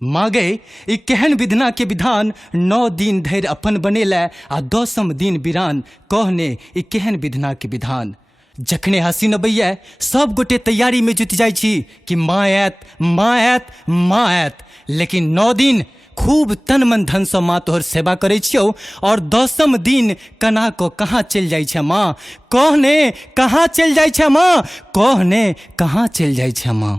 मागे ई केहन विधना के विधान 9 दिन धरि अपन बनेला आ 10म दिन बिरान कहने ई केहन विधना के विधान। जखने हसीन अबैया सब गोटे तैयारी में जुट जाइ छी कि माँ आयत माँ आयत माँ आयत, लेकिन 9 दिन खूब तन मन धन से माँ तोहर सेवा करे छियौ और 10म दिन कना को कहाँ चल जाइ छै माँ, कहने कहाँ चल जाइ छै माँ, कहने कहाँ चल जाइ छै माँ।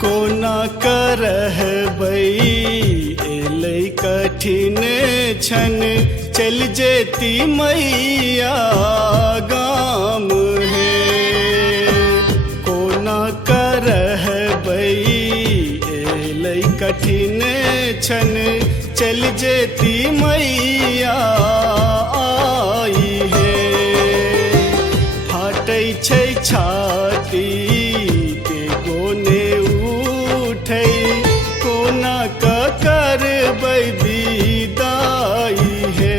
कोना करहबै एलै कठिन छन, चल जेती मैया गाम हे। कोना करहबै एलै कठिन छन, चल जेती मैया आई हे। फाटै छै छाती कोना करबै विदाई हे,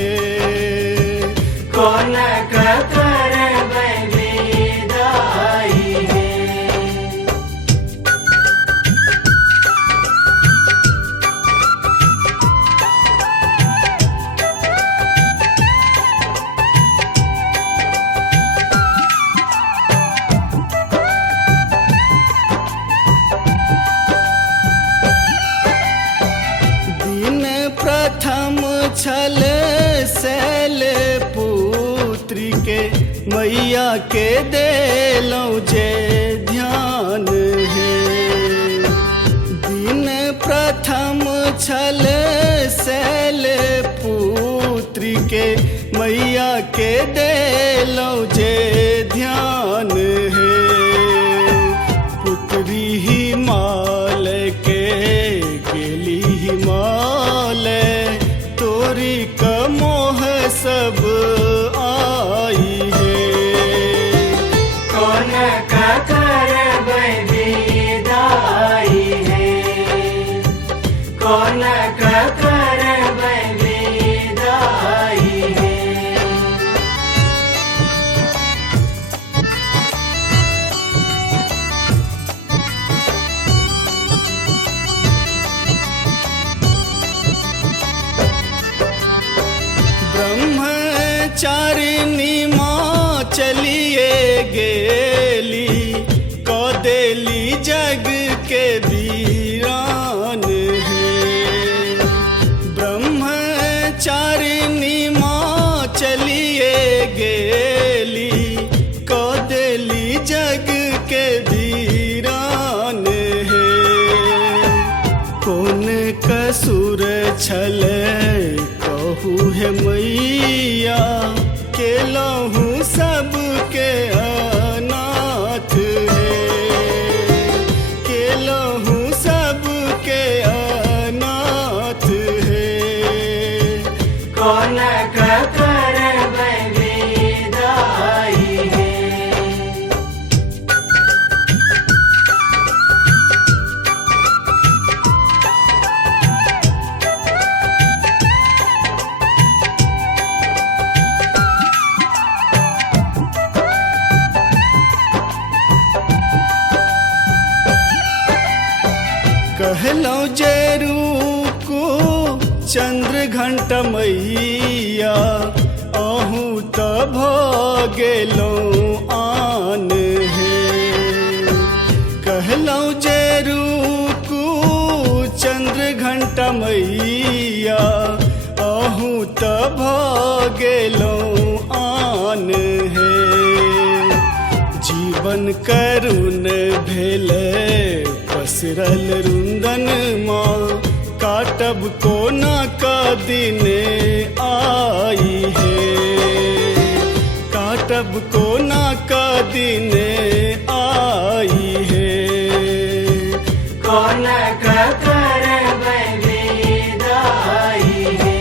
कोना करबै विदाई हे। प्रथम छल शैल पुत्री के मैया के देलौं जे ध्यान हे। दिन प्रथम छल शैल पुत्री के मैया के देलौं जे ध्यान हे। पुत्री हिमालय के गेली हिमालय, तोरी का मोह सब आई है। कोना करबै विदाई हे, कोना करबै विदाई हे। ब्रह्मचारिणी माँ चलिए गेली, क देली जग के वीरान है। ब्रह्मचारिणी माँ चलिए गेली, क देली जग के वीरान है। कौन कसुर छल कहू है मैया, केलहू सबके अनाथ है। केलहू सबके अनाथ है। कोना करबै विदाई हे। कहलौं जे रुकू चंद्र घंटा मैया, अहूँ त भ गेलौं आन हे। कहलौं जे रुकू चंद्र घंटा मैया, अहूँ त भ गेलौं आन हे। जीवन करुण भेलै पसरल रुंदन माँ, काटब कोना का दिन आई है। काटब कोना का दिन आई है। कोना करबै विदाई हे।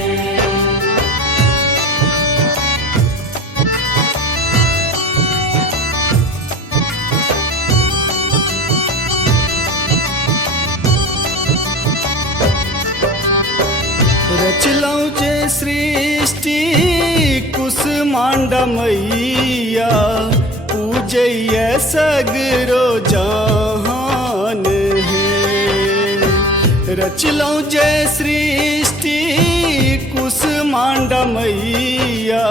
रचलौं जे सृष्टि कुसुमांड मैया पूजैया सगरो जहान है। रचलौं जे सृष्टि कुसुमांड मैया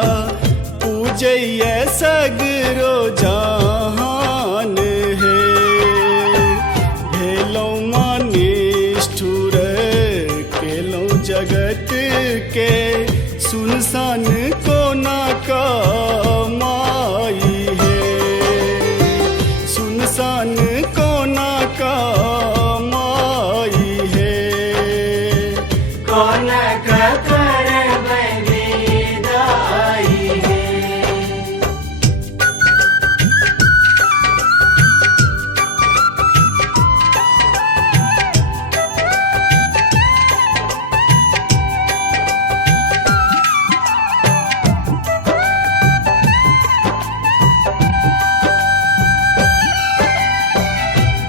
पूजैया सगरो जहान है। भेलौं निष्ठुर केलौं जगत के सुनसान कोना कमाई है। सुनसान कोना कमाई है। कौन करबै विदाई है।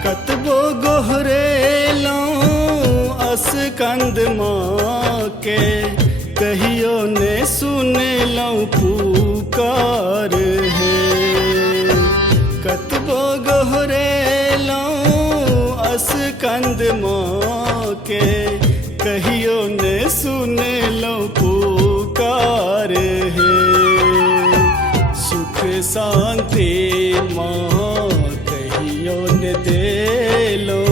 कतबो गोहरेलौं असकंद माँ के कहियो ने सुनलौं पुकार है। कतबो गोहरेलौं असकंद माँ के कहियो ने सुनलौं पुकार है। सुख शांति माँ कहियो ने देलो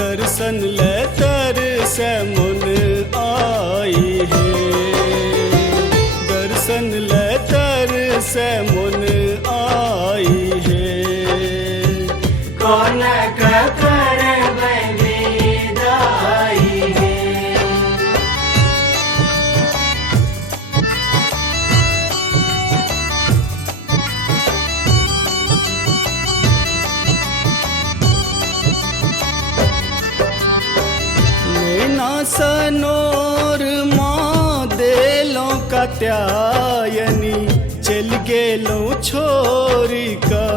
दर्शन ले तरस मन आई है। दर्शन ले तरस मन आई है। कौन करबै विदाई है। नैना सनोर माँ देलों कात्यायनी चल गेलों छोरी का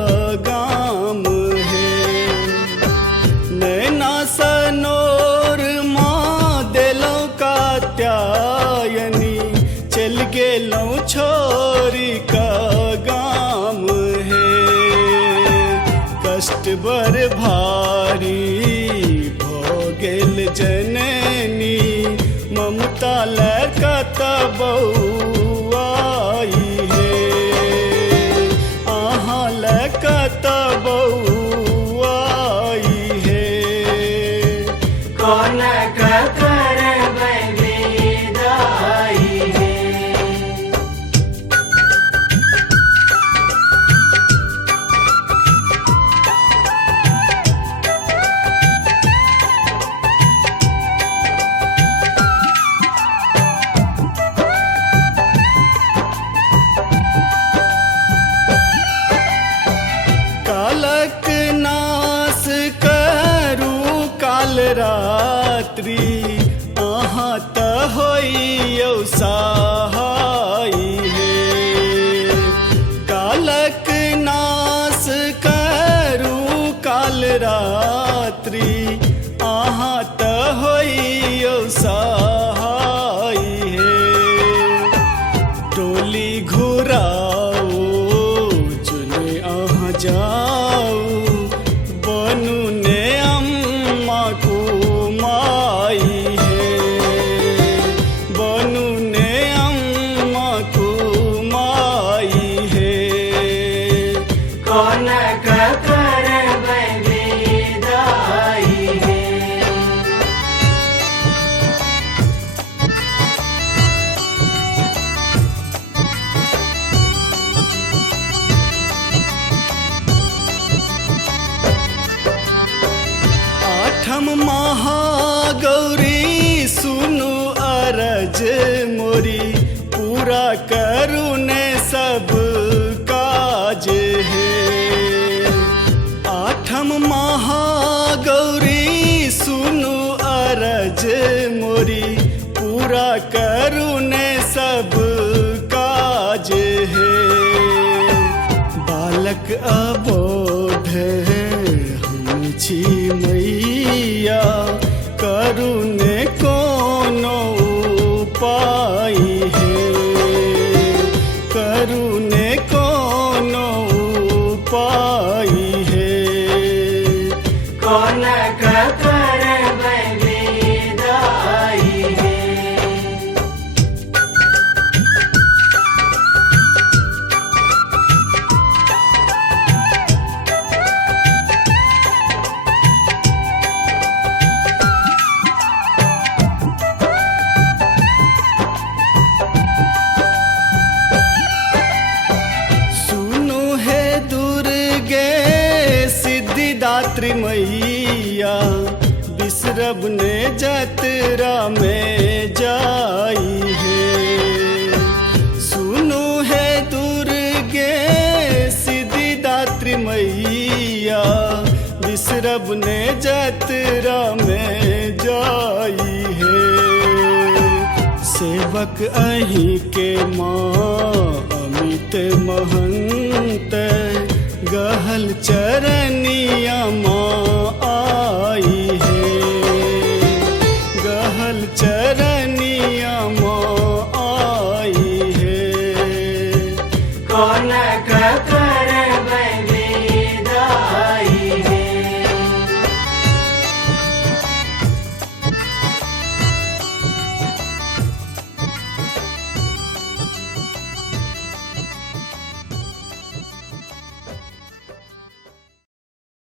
गाम है। नैना सनोर माँ देलों कात्यायनी चल गेलों छोरी का गाम है। कष्ट बर भारी गेल जननी ममता लकत बउआई है। आहाँ लकत बउआई है। कौन करबै विदाई है। कालक नाश करू काल रात्रि आहाँ त होइयौ सहाय है। कालक नाश करू काल रात्रि आहाँ त होइयौ सहाय है। टोली घुराओ चुने आहाँ जाओ बनू ने अम्मा को माई है। बनू ने अम्मा को माई है। कौन करबै विदाई है। आठम महागौरी सुनु अरज मोरी पूरा करू ने सब काज है। आठम महागौरी सुनु अरज मोरी पूरा करू ने सब काज है। बालक अबोध हम छी मैया करू ने कोनो उपाय पाई है। कौन करब विदाई हे। सुनो है दुर्गे सिद्धिदात्री मैया, बिसरब ने जतरा में जाई है। सुनो है दुर्गे सिद्धिदात्री मैया, बिसरब ने जतरा में जाई है। सेवक अहीं के माँ अमित महंत, गहल चरनिया माँ